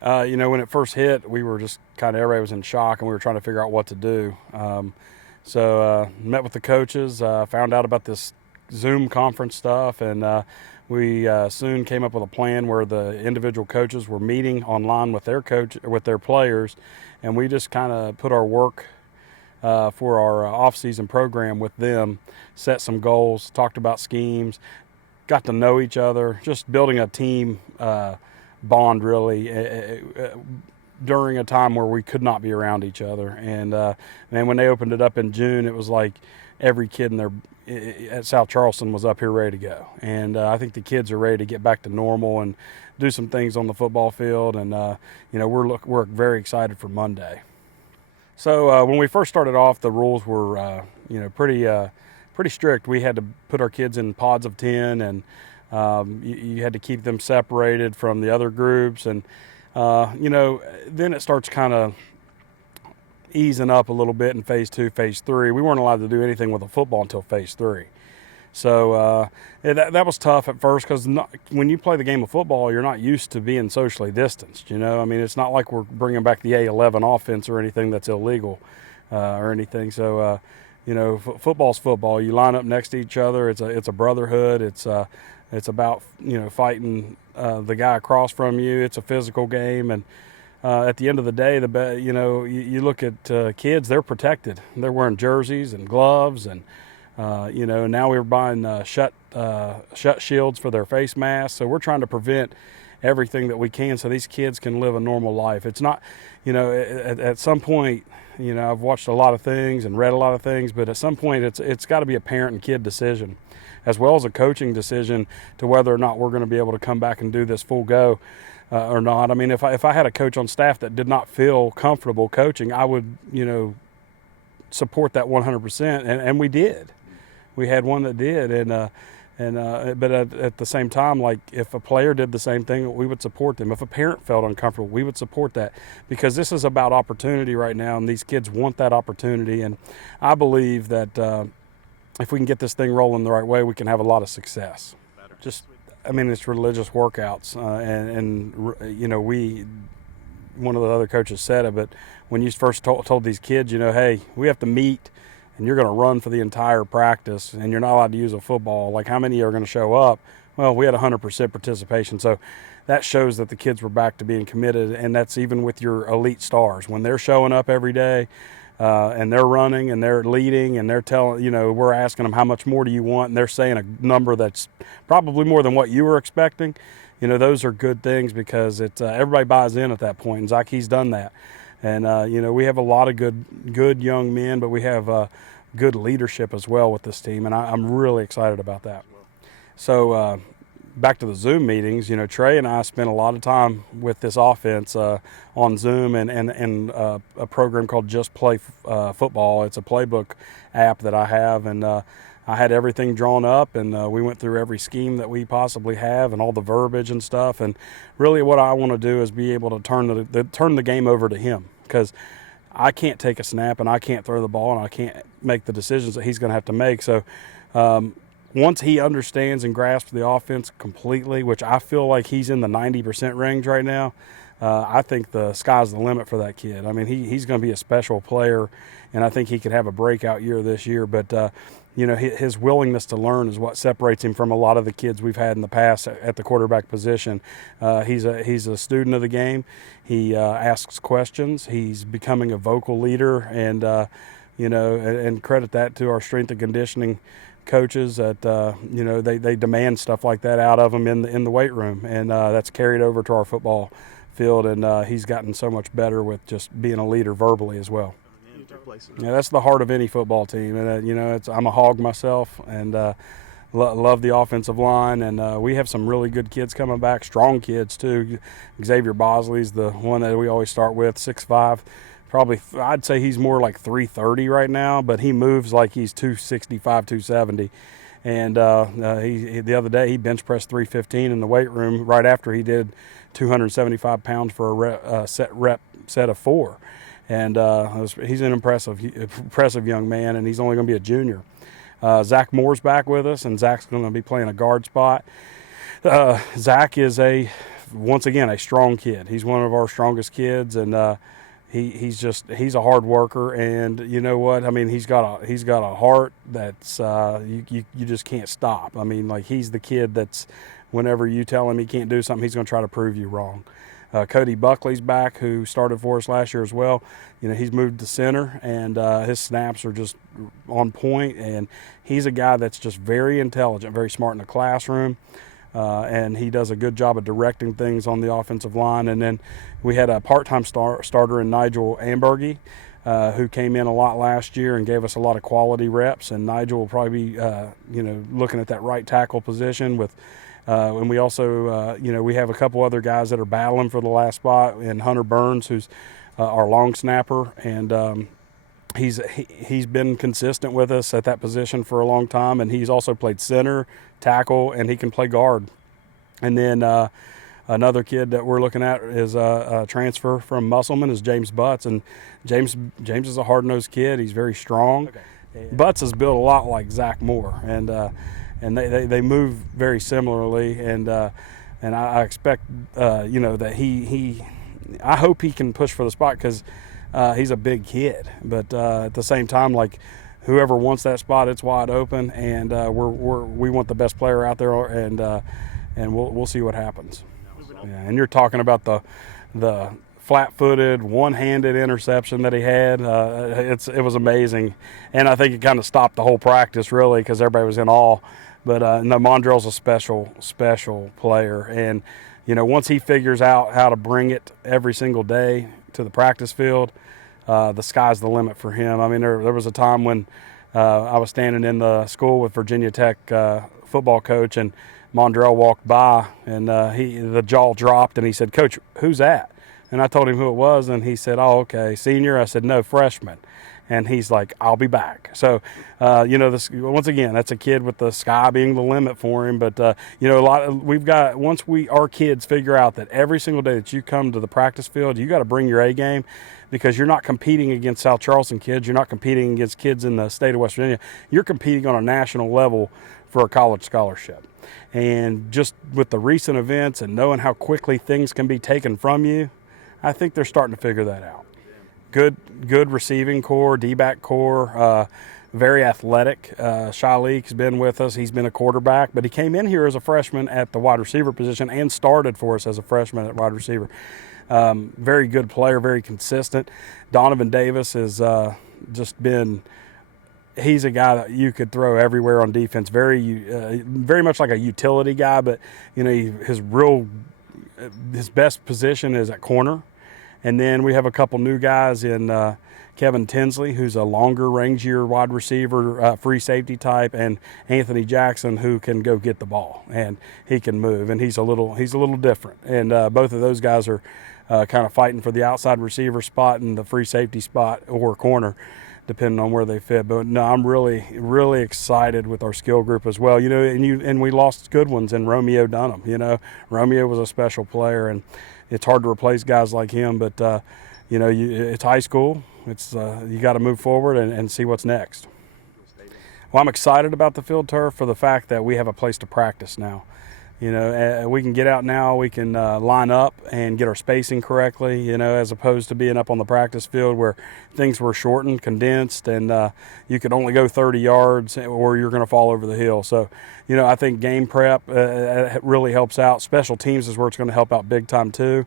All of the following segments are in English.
When it first hit, we were just everybody was in shock, and we were trying to figure out what to do. So met with the coaches, found out about this Zoom conference stuff, and we soon came up with a plan where the individual coaches were meeting online with their players, and we just kind of put our work for our off-season program with them, set some goals, talked about schemes, got to know each other, just building a team bond really during a time where we could not be around each other. And then when they opened it up in June, it was like every kid at South Charleston was up here ready to go. And I think the kids are ready to get back to normal and do some things on the football field. And we're very excited for Monday. So when we first started off, the rules were pretty strict. We had to put our kids in pods of 10, and you had to keep them separated from the other groups. And then it starts kind of easing up a little bit in phase 2, phase 3. We weren't allowed to do anything with a football until phase 3. So that was tough at first, because when you play the game of football, you're not used to being socially distanced. It's not like we're bringing back the A11 offense or anything that's illegal or anything. So football's football. You line up next to each other. It's a brotherhood. It's about fighting the guy across from you. It's a physical game, and at the end of the day, you look at kids. They're protected. They're wearing jerseys and gloves, and now we're buying shut shields for their face masks. So we're trying to prevent everything that we can so these kids can live a normal life. It's not, at some point, I've watched a lot of things and read a lot of things, but at some point it's got to be a parent and kid decision, as well as a coaching decision, to whether or not we're going to be able to come back and do this full go or not. I mean, if I had a coach on staff that did not feel comfortable coaching, I would, support that 100%, and we did. We had one that did, but at the same time, like, if a player did the same thing, we would support them. If a parent felt uncomfortable, we would support that, because this is about opportunity right now, and these kids want that opportunity. And I believe that if we can get this thing rolling the right way, we can have a lot of success. It's religious workouts, one of the other coaches said it, but when you first told these kids, hey, we have to meet, and you're going to run for the entire practice, and you're not allowed to use a football, like, how many are going to show up? Well, we had 100% participation. So that shows that the kids were back to being committed, and that's even with your elite stars. When they're showing up every day and they're running and they're leading and they're telling, we're asking them, how much more do you want? And they're saying a number that's probably more than what you were expecting. Those are good things, because everybody buys in at that point. And Zach, he's done that. And, we have a lot of good young men, but we have good leadership as well with this team, and I'm really excited about that. So back to the Zoom meetings, Trey and I spent a lot of time with this offense on Zoom and a program called Just Play Football. It's a playbook app that I have, and I had everything drawn up, and we went through every scheme that we possibly have and all the verbiage and stuff. And really what I want to do is be able to turn the game over to him, because I can't take a snap, and I can't throw the ball, and I can't make the decisions that he's going to have to make. So once he understands and grasps the offense completely, which I feel like he's in the 90% range right now, I think the sky's the limit for that kid. I mean, he's going to be a special player, and I think he could have a breakout year this year. But his willingness to learn is what separates him from a lot of the kids we've had in the past at the quarterback position. He's a student of the game. He asks questions. He's becoming a vocal leader, and and credit that to our strength and conditioning coaches that they demand stuff like that out of him in the weight room, and that's carried over to our football field. And he's gotten so much better with just being a leader verbally as well. Yeah, that's the heart of any football team, and I'm a hog myself, and love the offensive line, and we have some really good kids coming back, strong kids too. Xavier Bosley's the one that we always start with, 6'5". Probably, I'd say he's more like 330 right now, but he moves like he's 265, 270. And the other day he bench pressed 315 in the weight room right after he did 275 pounds for a set of 4. And he's an impressive young man, and he's only going to be a junior. Zach Moore's back with us, and Zach's going to be playing a guard spot. Zach is a once again, a strong kid. He's one of our strongest kids, and he's a hard worker. And you know what? I mean, he's got a heart that's you just can't stop. I mean, like, he's the kid that's, whenever you tell him he can't do something, he's going to try to prove you wrong. Cody Buckley's back, who started for us last year as well. You know, he's moved to center, and his snaps are just on point. And he's a guy that's just very intelligent, very smart in the classroom. And he does a good job of directing things on the offensive line. And then we had a part-time starter in Nigel Ambergy, who came in a lot last year and gave us a lot of quality reps. And Nigel will probably be, looking at that right tackle position with. And we also, we have a couple other guys that are battling for the last spot, and Hunter Burns, who's our long snapper, and he's been consistent with us at that position for a long time, and he's also played center, tackle, and he can play guard. And then another kid that we're looking at is a transfer from Musselman is James Butts, and James is a hard-nosed kid. He's very strong. Okay. Butts is built a lot like Zach Moore, and they move very similarly, and I expect that he I hope he can push for the spot, because he's a big kid, but at the same time, like, whoever wants that spot, it's wide open, and we want the best player out there, and we'll see what happens. Yeah, and you're talking about the flat-footed, one-handed interception that he had. It was amazing, and I think it kind of stopped the whole practice, really, because everybody was in awe. But no, Mondrell's a special player, and once he figures out how to bring it every single day to the practice field, the sky's the limit for him. I mean, there was a time when I was standing in the school with Virginia Tech football coach, and Mondrell walked by, and the jaw dropped, and he said, "Coach, who's that?" And I told him who it was, and he said, "Oh, okay, senior." I said, "No, freshman." And he's like, "I'll be back." So, once again, that's a kid with the sky being the limit for him. But once our kids figure out that every single day that you come to the practice field, you got to bring your A game, because you're not competing against South Charleston kids. You're not competing against kids in the state of West Virginia. You're competing on a national level for a college scholarship. And just with the recent events and knowing how quickly things can be taken from you, I think they're starting to figure that out. Good receiving core, D-back core, very athletic. Shalique's been with us. He's been a quarterback, but he came in here as a freshman at the wide receiver position and started for us as a freshman at wide receiver. Very good player, very consistent. Donovan Davis has just been – he's a guy that you could throw everywhere on defense. Very much like a utility guy, but his best position is at corner. And then we have a couple new guys in Kevin Tinsley, who's a longer, rangier wide receiver, free safety type, and Anthony Jackson, who can go get the ball, and he can move, and he's a little different. And both of those guys are kind of fighting for the outside receiver spot and the free safety spot or corner, depending on where they fit. But no, I'm really, really excited with our skill group as well. And we lost good ones in Romeo Dunham. Romeo was a special player, and it's hard to replace guys like him. But it's high school. It's you got to move forward and see what's next. Well, I'm excited about the field turf for the fact that we have a place to practice now. We can get out now, we can line up and get our spacing correctly, as opposed to being up on the practice field where things were shortened, condensed, and you could only go 30 yards or you're going to fall over the hill. So, I think game prep really helps out. Special teams is where it's going to help out big time too,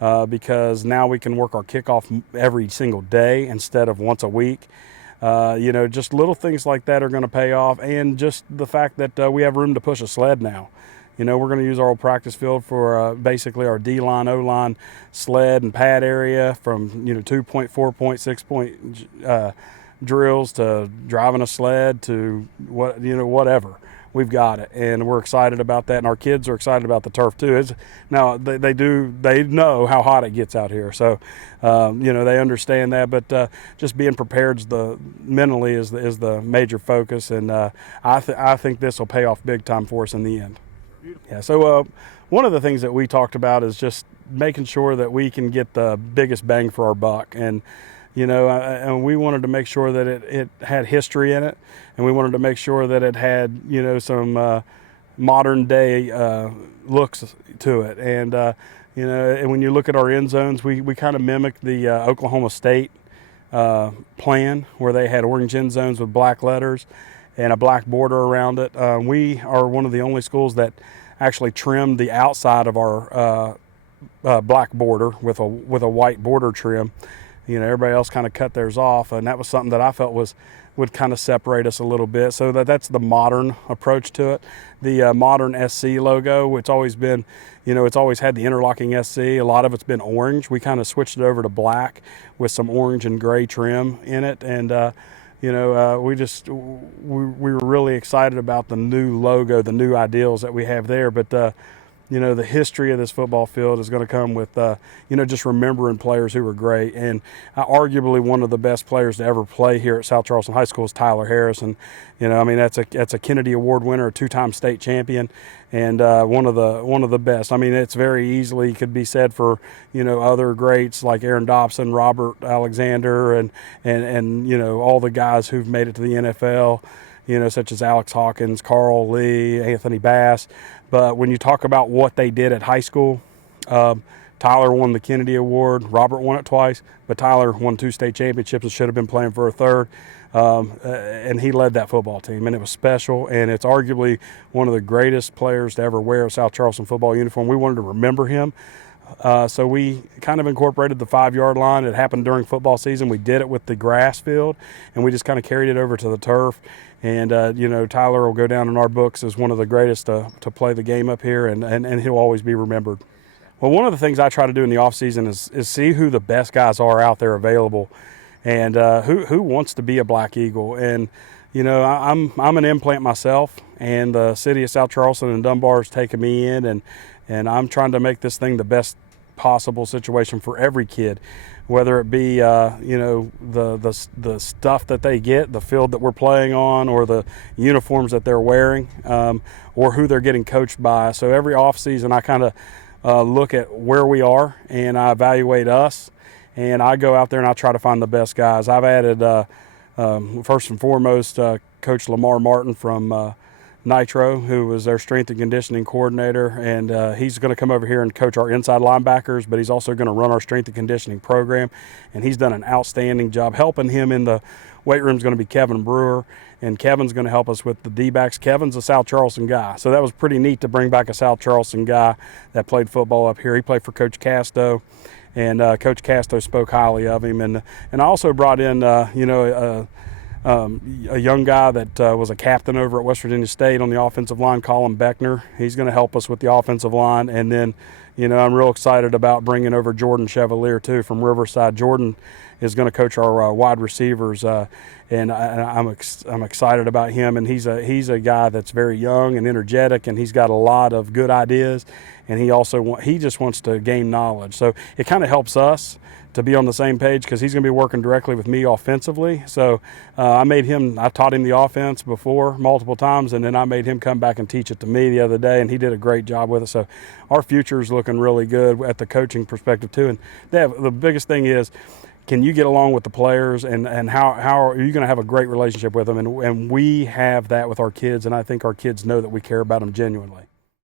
because now we can work our kickoff every single day instead of once a week. Just little things like that are going to pay off, and just the fact that we have room to push a sled now. We're going to use our old practice field for basically our D-line, O-line sled and pad area, from 2-point, 4-point, 6-point drills to driving a sled to whatever. We've got it, and we're excited about that, and our kids are excited about the turf too. Now they know how hot it gets out here, so they understand that. But just being prepared mentally is the major focus, and I think this will pay off big time for us in the end. Yeah, so one of the things that we talked about is just making sure that we can get the biggest bang for our buck. And, and we wanted to make sure that it had history in it, and we wanted to make sure that it had, some modern day looks to it. And and when you look at our end zones, we kind of mimic the Oklahoma State plan, where they had orange end zones with black letters and a black border around it. We are one of the only schools that actually trimmed the outside of our black border with a white border trim. Everybody else kind of cut theirs off, and that was something that I felt would kind of separate us a little bit. So that's the modern approach to it. The modern SC logo, it's always been, it's always had the interlocking SC. A lot of it's been orange. We kind of switched it over to black with some orange and gray trim in it, and we were really excited about the new logo, the new ideals that we have there. But the history of this football field is going to come with, just remembering players who were great. And arguably one of the best players to ever play here at South Charleston High School is Tyler Harris. And, that's a Kennedy Award winner, a two-time state champion, and one of the best. It's very easily could be said for, other greats like Aaron Dobson, Robert Alexander, and all the guys who've made it to the NFL, such as Alex Hawkins, Carl Lee, Anthony Bass. But when you talk about what they did at high school, Tyler won the Kennedy Award. Robert won it twice, but Tyler won 2 state championships and should have been playing for a third. And he led that football team, and it was special. And it's arguably one of the greatest players to ever wear a South Charleston football uniform. We wanted to remember him. So we kind of incorporated the 5-yard line. It happened during football season. We did it with the grass field, and we just kind of carried it over to the turf. And, Tyler will go down in our books as one of the greatest to play the game up here, and he'll always be remembered. Well, one of the things I try to do in the offseason is see who the best guys are out there available, and who wants to be a Black Eagle. And, I'm an implant myself, and the city of South Charleston and Dunbar has taken me in, and I'm trying to make this thing the best possible situation for every kid, whether it be the stuff that they get, the field that we're playing on, or the uniforms that they're wearing, or who they're getting coached by. So every off season I kind of look at where we are, and I evaluate us, and I go out there and I try to find the best guys. I've added first and foremost Coach Lamar Martin from Nitro, who was their strength and conditioning coordinator, and he's going to come over here and coach our inside linebackers, but he's also going to run our strength and conditioning program, and he's done an outstanding job. Helping him in the weight room is going to be Kevin Brewer, and Kevin's going to help us with the D-backs. Kevin's a South Charleston guy, so that was pretty neat to bring back a South Charleston guy that played football up here. He played for Coach Casto, and Coach Casto spoke highly of him, and I also brought in a young guy that was a captain over at West Virginia State on the offensive line, Colin Beckner. He's going to help us with the offensive line. And then, I'm real excited about bringing over Jordan Chevalier, too, from Riverside. Jordan is going to coach our wide receivers, and I'm excited about him. And he's a guy that's very young and energetic, and he's got a lot of good ideas. And he just wants to gain knowledge. So it kind of helps us to be on the same page, because he's going to be working directly with me offensively. So I taught him the offense before multiple times, and then I made him come back and teach it to me the other day, and he did a great job with it. So our future is looking really good at the coaching perspective too. And the biggest thing is, can you get along with the players, and how are you going to have a great relationship with them? And we have that with our kids, and I think our kids know that we care about them genuinely.